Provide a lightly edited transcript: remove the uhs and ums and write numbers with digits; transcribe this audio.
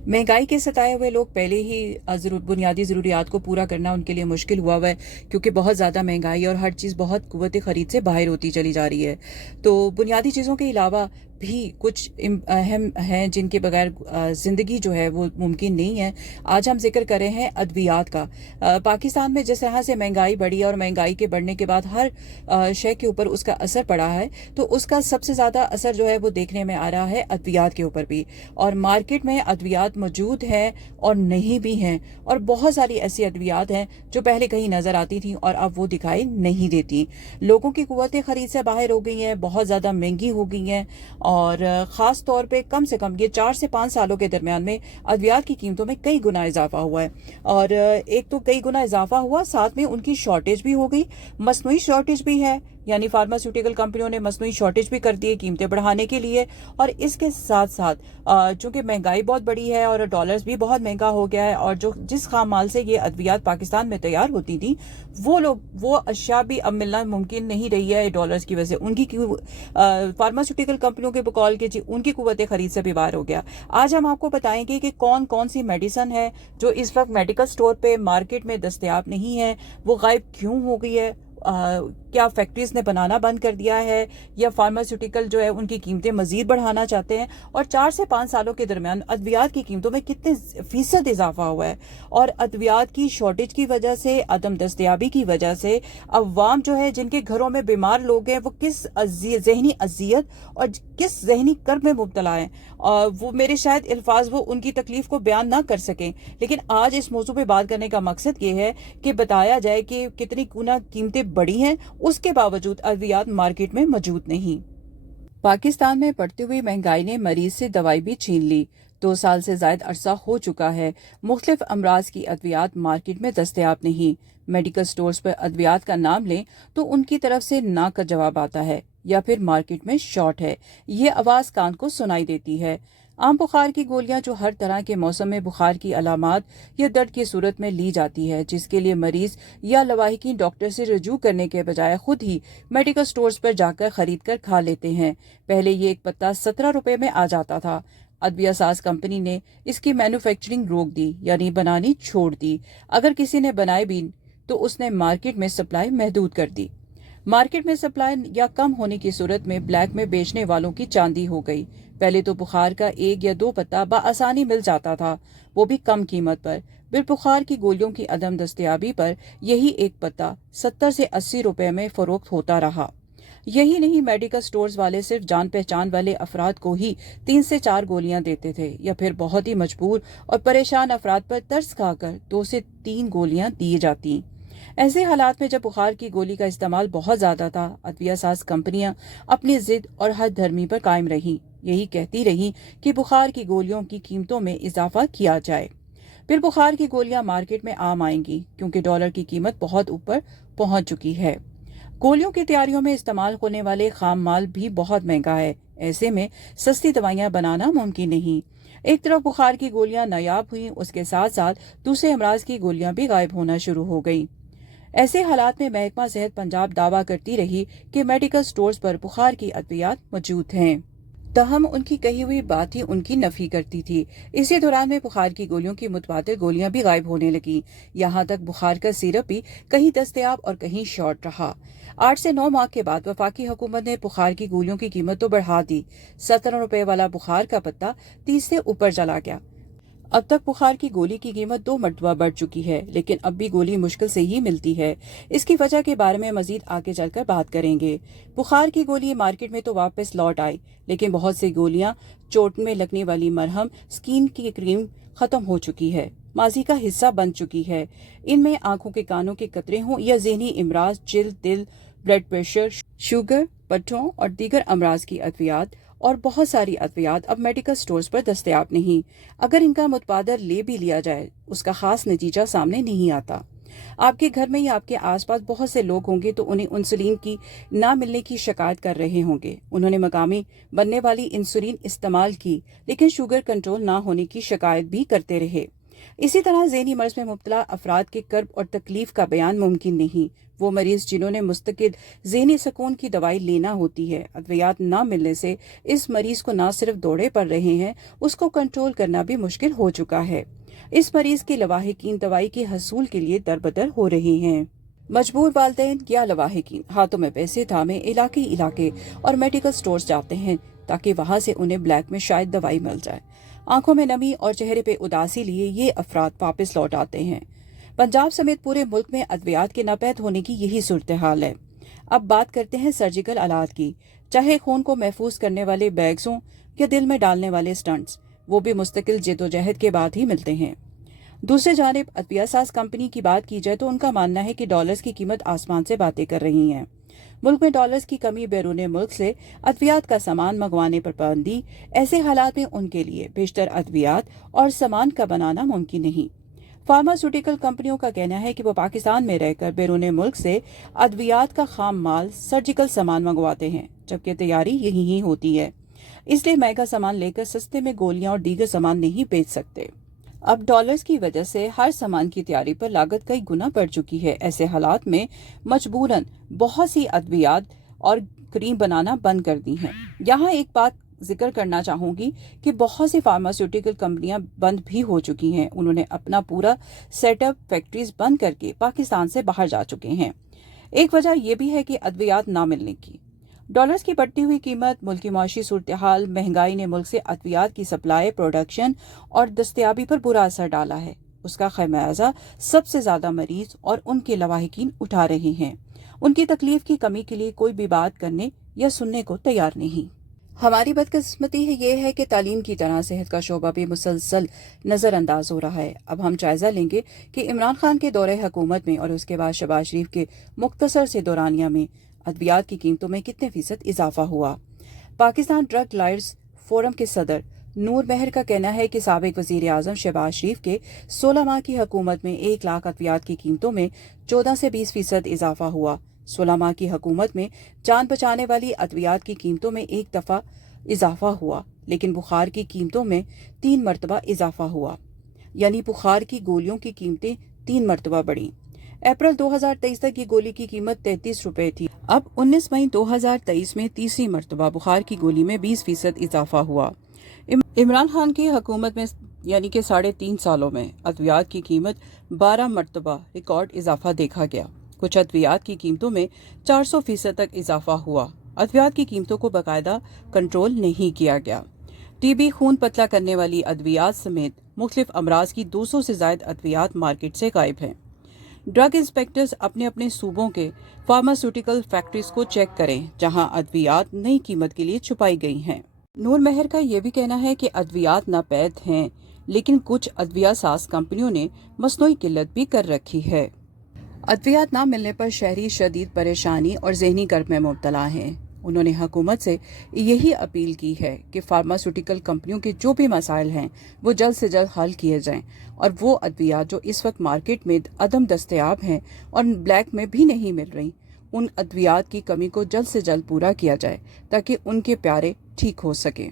महंगाई के सताए हुए लोग पहले ही बुनियादी ज़रूरियात को पूरा करना उनके लिए मुश्किल हुआ है, क्योंकि बहुत ज़्यादा महंगाई और हर चीज़ बहुत कुव्वत ख़रीद से बाहर होती चली जा रही है। तो बुनियादी चीज़ों के अलावा भी कुछ अहम हैं जिनके बगैर ज़िंदगी जो है वो मुमकिन नहीं है। आज हम जिक्र कर रहे हैं अद्वियात का। पाकिस्तान में जिस तरह से महंगाई बढ़ी और महंगाई के बढ़ने के बाद हर शय के ऊपर उसका असर पड़ा है, तो उसका सबसे ज़्यादा असर जो है वो देखने में आ रहा है अद्वियात के ऊपर भी। और मार्केट में अद्वियात मौजूद हैं और नहीं भी हैं, और बहुत सारी ऐसी अद्वियात हैं जो पहले कहीं नज़र आती थी और अब वो दिखाई नहीं देती। लोगों की कुव्वतें खरीद से बाहर हो गई हैं, बहुत ज़्यादा महंगी हो गई हैं, और ख़ास तौर पे कम से कम ये 4 से 5 सालों के दरमियान में अद्वियात की कीमतों में कई गुना इजाफा हुआ है। और एक तो कई गुना इजाफा हुआ, साथ में उनकी शॉर्टेज भी हो गई, मसनूई शॉर्टेज भी है, यानी फार्मास्यूटिकल कंपनियों ने मसनूई शॉर्टेज भी कर दी है कीमतें बढ़ाने के लिए। और इसके साथ साथ चूंकि महंगाई बहुत बड़ी है और डॉलर्स भी बहुत महंगा हो गया है, और जो जिस खाम माल से ये अद्वियात पाकिस्तान में तैयार होती थी वो अशिया भी अब मिलना मुमकिन नहीं रही है डॉलर्स की वजह से। उनकी फार्मास्यूटिकल कंपनियों के बकौल के उनकी कुव्वत खरीद से भी बाहर हो गया। आज हम आपको बताएंगे कि कौन कौन सी मेडिसिन है जो इस वक्त मेडिकल स्टोर पे मार्केट में दस्तयाब नहीं है, वो गायब क्यों हो गई है, क्या फैक्ट्रीज ने बनाना बंद कर दिया है, या फार्मास्यूटिकल जो है उनकी कीमतें मजीद बढ़ाना चाहते हैं, और 4 से 5 सालों के दरमियान अद्वियात की कीमतों में कितने फीसद इजाफा हुआ है। और अद्वियात की शॉर्टेज की वजह से, अदम दस्तयाबी की वजह से अवाम जो है जिनके घरों में बीमार लोग हैं वो किस जहनी अजियत और किस जहनी कर्ब में मुब्तला हैं। वो मेरे शायद अल्फाज वो उनकी तकलीफ को बयान ना कर सकें, लेकिन आज इस मौजू पे बात करने का मकसद ये है कि बताया जाए कि कितनी गुना कीमतें बढ़ी हैं, उसके बावजूद अद्वियात मार्केट में मौजूद नहीं। पाकिस्तान में बढ़ती हुई महंगाई ने मरीज से दवाई भी छीन ली। 2 साल से ज्यादा अरसा हो चुका है, मुख्तलिफ अमराज की अद्वियात मार्केट में दस्तयाब नहीं। मेडिकल स्टोर्स पर अद्वियात का नाम लें तो उनकी तरफ से ना का जवाब आता है, या फिर मार्केट में शॉर्ट है, ये आवाज कान को सुनाई देती है। आम बुखार की गोलियां जो हर तरह के मौसम में बुखार की अलामात या दर्द की सूरत में ली जाती है, जिसके लिए मरीज या लवाहिकीन डॉक्टर से रजू करने के बजाय खुद ही मेडिकल स्टोर्स पर जाकर खरीद कर खा लेते हैं। पहले ये एक पत्ता 17 रुपए में आ जाता था। अद्विया साज कंपनी ने इसकी मैन्युफैक्चरिंग रोक दी, यानी बनानी छोड़ दी। अगर किसी ने बनाए भी तो उसने मार्केट में सप्लाई महदूद कर दी। मार्केट में सप्लाई या कम होने की सूरत में ब्लैक में बेचने वालों की चांदी हो गई। पहले तो बुखार का 1 या 2 पत्ता बआसानी मिल जाता था, वो भी कम कीमत पर। फिर बुखार की गोलियों की अदम दस्तयाबी पर यही एक पत्ता 70 से 80 रुपए में फरोख्त होता रहा। यही नहीं, मेडिकल स्टोर्स वाले सिर्फ जान पहचान वाले अफराद को ही 3 से 4 गोलियां देते थे, या फिर बहुत ही मजबूर और परेशान अफराद पर तरस खाकर 2 से 3 गोलियां दी जाती। ऐसे हालात में जब बुखार की गोली का इस्तेमाल बहुत ज्यादा था, अद्विया साज कंपनियां अपनी जिद और हद धर्मी पर कायम रही। यही कहती रही कि बुखार की गोलियों की कीमतों में इजाफा किया जाए। फिर बुखार की गोलियां मार्केट में आम आएंगी, क्योंकि डॉलर की कीमत बहुत ऊपर पहुंच चुकी है। गोलियों की तैयारियों में इस्तेमाल होने वाले खाम माल भी बहुत महंगा है। ऐसे में सस्ती दवाइयां बनाना मुमकिन नहीं। एक तरफ बुखार की गोलियां नायाब हुई, उसके साथ साथ दूसरे अमराज की गोलियां भी गायब होना शुरू हो गई। ऐसे हालात में महकमा सेहत पंजाब दावा करती रही कि मेडिकल स्टोर्स पर बुखार की अद्वियात मौजूद हैं, तहम उनकी कही हुई बात ही उनकी नफी करती थी। इसी दौरान में बुखार की गोलियों की मुतबादिल गोलियां भी गायब होने लगी। यहाँ तक बुखार का सिरप भी कहीं दस्तयाब और कहीं शॉर्ट रहा। 8 से 9 माह के बाद वफाकी हुकूमत ने बुखार की गोलियों की कीमत तो बढ़ा दी। 17 रुपए वाला बुखार का पत्ता 30 से ऊपर चला गया। अब तक बुखार की गोली की कीमत 2 मरतबा बढ़ चुकी है, लेकिन अब भी गोली मुश्किल से ही मिलती है। इसकी वजह के बारे में मजीद आगे चलकर बात करेंगे। बुखार की गोली मार्केट में तो वापस लौट आई, लेकिन बहुत सी गोलियां, चोट में लगने वाली मरहम, स्किन की क्रीम खत्म हो चुकी है, माजी का हिस्सा बन चुकी है। इनमें आंखों के कानों के कतरे हों या ज़हनी इमराज, जिल्द, दिल, ब्लड प्रेशर, शुगर, पट्टों और दीगर अमराज की अद्वियात और बहुत सारी अद्वियात अब मेडिकल स्टोर्स पर दस्तयाब नहीं। अगर इनका मुतबादल ले भी लिया जाए, उसका खास नतीजा सामने नहीं आता। आपके घर में या आपके आसपास बहुत से लोग होंगे तो उन्हें इंसुलिन की ना मिलने की शिकायत कर रहे होंगे। उन्होंने मकामी बनने वाली इंसुलिन इस्तेमाल की, लेकिन शुगर कंट्रोल ना होने की शिकायत भी करते रहे। इसी तरह ज़हनी मर्ज में मुब्तला अफराद के कर्ब और तकलीफ का बयान मुमकिन नहीं। वो मरीज जिन्होंने मुस्तकिल ज़हनी सुकून की दवाई लेना होती है, अद्वियात न मिलने से इस मरीज को न सिर्फ दौरे पड़ रहे हैं, उसको कंट्रोल करना भी मुश्किल हो चुका है। इस मरीज के लवाहिकीन दवाई के हसूल के लिए दरबदर हो रहे हैं। मजबूर वालिदैन या लवाहिकीन हाथों में पैसे थामे इलाके और मेडिकल स्टोर्स जाते हैं ताकि वहां से उन्हें ब्लैक में शायद दवाई मिल जाए। आंखों में नमी और चेहरे पे उदासी लिए ये अफराद वापस लौट आते हैं। पंजाब समेत पूरे मुल्क में अद्वियात के नापैद होने की यही सूरत हाल है। अब बात करते हैं सर्जिकल आलात की। चाहे खून को महफूज करने वाले बैग्स हों या दिल में डालने वाले स्टंट्स, वो भी मुस्तकिल जद्दोजहद के बाद ही मिलते हैं। दूसरी जानिब अद्विया साज कंपनी की बात की जाए तो उनका मानना है कि डॉलर्स की कीमत आसमान से बातें कर रही है। मुल्क में डॉलर्स की कमी, बैरून मुल्क से अद्वियात का सामान मंगवाने पर पाबंदी, ऐसे हालात में उनके लिए बेशतर अद्वियात और सामान का बनाना मुमकिन नहीं। फार्मास्यूटिकल कंपनियों का कहना है कि वो पाकिस्तान में रहकर बैरून मुल्क से अद्वियात का खाम माल, सर्जिकल सामान मंगवाते हैं, जबकि तैयारी यही ही होती है। इसलिए महंगा सामान लेकर सस्ते में गोलियां और दीगर सामान नहीं बेच सकते। अब डॉलर्स की वजह से हर सामान की तैयारी पर लागत कई गुना बढ़ चुकी है। ऐसे हालात में मजबूरन बहुत सी अद्वियात और क्रीम बनाना बंद कर दी हैं। यहाँ एक बात जिक्र करना चाहूंगी कि बहुत सी फार्मास्यूटिकल कंपनियां बंद भी हो चुकी हैं। उन्होंने अपना पूरा सेटअप फैक्ट्रीज बंद करके पाकिस्तान से बाहर जा चुके हैं। एक वजह यह भी है कि अद्वियात ना मिलने की। डॉलर्स की बढ़ती हुई कीमत, मुल्क की माशी सूरत हाल, महंगाई ने मुल्क से अद्वियात की सप्लाई, प्रोडक्शन और दस्तयाबी पर बुरा असर डाला है। उसका खमियाजा सबसे ज्यादा मरीज और उनके लवाहिकीन उठा रहे हैं। उनकी तकलीफ की कमी के लिए कोई भी बात करने या सुनने को तैयार नहीं। हमारी बदकिस्मती ये है कि तालीम की तरह सेहत का शोबा भी मुसलसल नजरअंदाज हो रहा है। अब हम जायजा लेंगे कि इमरान खान के दौरे हुकूमत में और उसके बाद शहबाज शरीफ के मुख्तसर से दौरानिया में अद्वियात की कीमतों में कितने फीसद इजाफा हुआ। पाकिस्तान ड्रग लायर्स फोरम के सदर नूर महर का कहना है कि साबिक वजीर आजम शहबाज शरीफ के 16 माह की हुकूमत में 1 लाख अद्वियात की कीमतों में 14 से 20% इजाफा हुआ। 16 माह की हुकूमत में जान बचाने वाली अद्वियात की कीमतों में 1 दफा इजाफा हुआ, लेकिन बुखार की कीमतों में 3 मरतबा इजाफा हुआ, यानी बुखार की गोलियों की कीमतें 3 मरतबा बढ़ी। अप्रैल 2023 तक ये गोली की कीमत 33 रुपए थी। अब 19 मई 2023 में तीसरी मरतबा बुखार की गोली में 20% इजाफा हुआ। इमरान खान की हुकूमत में यानी कि 3.5 सालों में अद्वियात की कीमत 12 मरतबा रिकॉर्ड इजाफा देखा गया। कुछ अद्वियात की कीमतों में 400% तक इजाफा हुआ। अद्वियात की कीमतों को बाकायदा कंट्रोल नहीं किया गया। टीबी, खून पतला करने वाली अद्वियात समेत मुख्तलिफ अमराज की 200 से ज्यादा अद्वियात मार्केट से गायब हैं। ड्रग इंस्पेक्टर्स अपने अपने सूबों के फार्मास्यूटिकल फैक्ट्रीज को चेक करें जहां अद्वियात नई कीमत के लिए छुपाई गई हैं। नूर महर का यह भी कहना है कि अद्वियात नापैद हैं, लेकिन कुछ अद्विया साज कंपनियों ने मसनूई किल्लत भी कर रखी है। अद्वियात ना मिलने पर शहरी शदीद परेशानी और जहनी कर्ब में मुब्तला हैं। उन्होंने हुकूमत से यही अपील की है कि फार्मास्यूटिकल कंपनियों के जो भी मसाइल हैं वो जल्द से जल्द हल किए जाएं और वो अद्वियात जो इस वक्त मार्केट में अदम दस्तयाब हैं और ब्लैक में भी नहीं मिल रही, उन अद्वियात की कमी को जल्द से जल्द पूरा किया जाए ताकि उनके प्यारे ठीक हो सकें।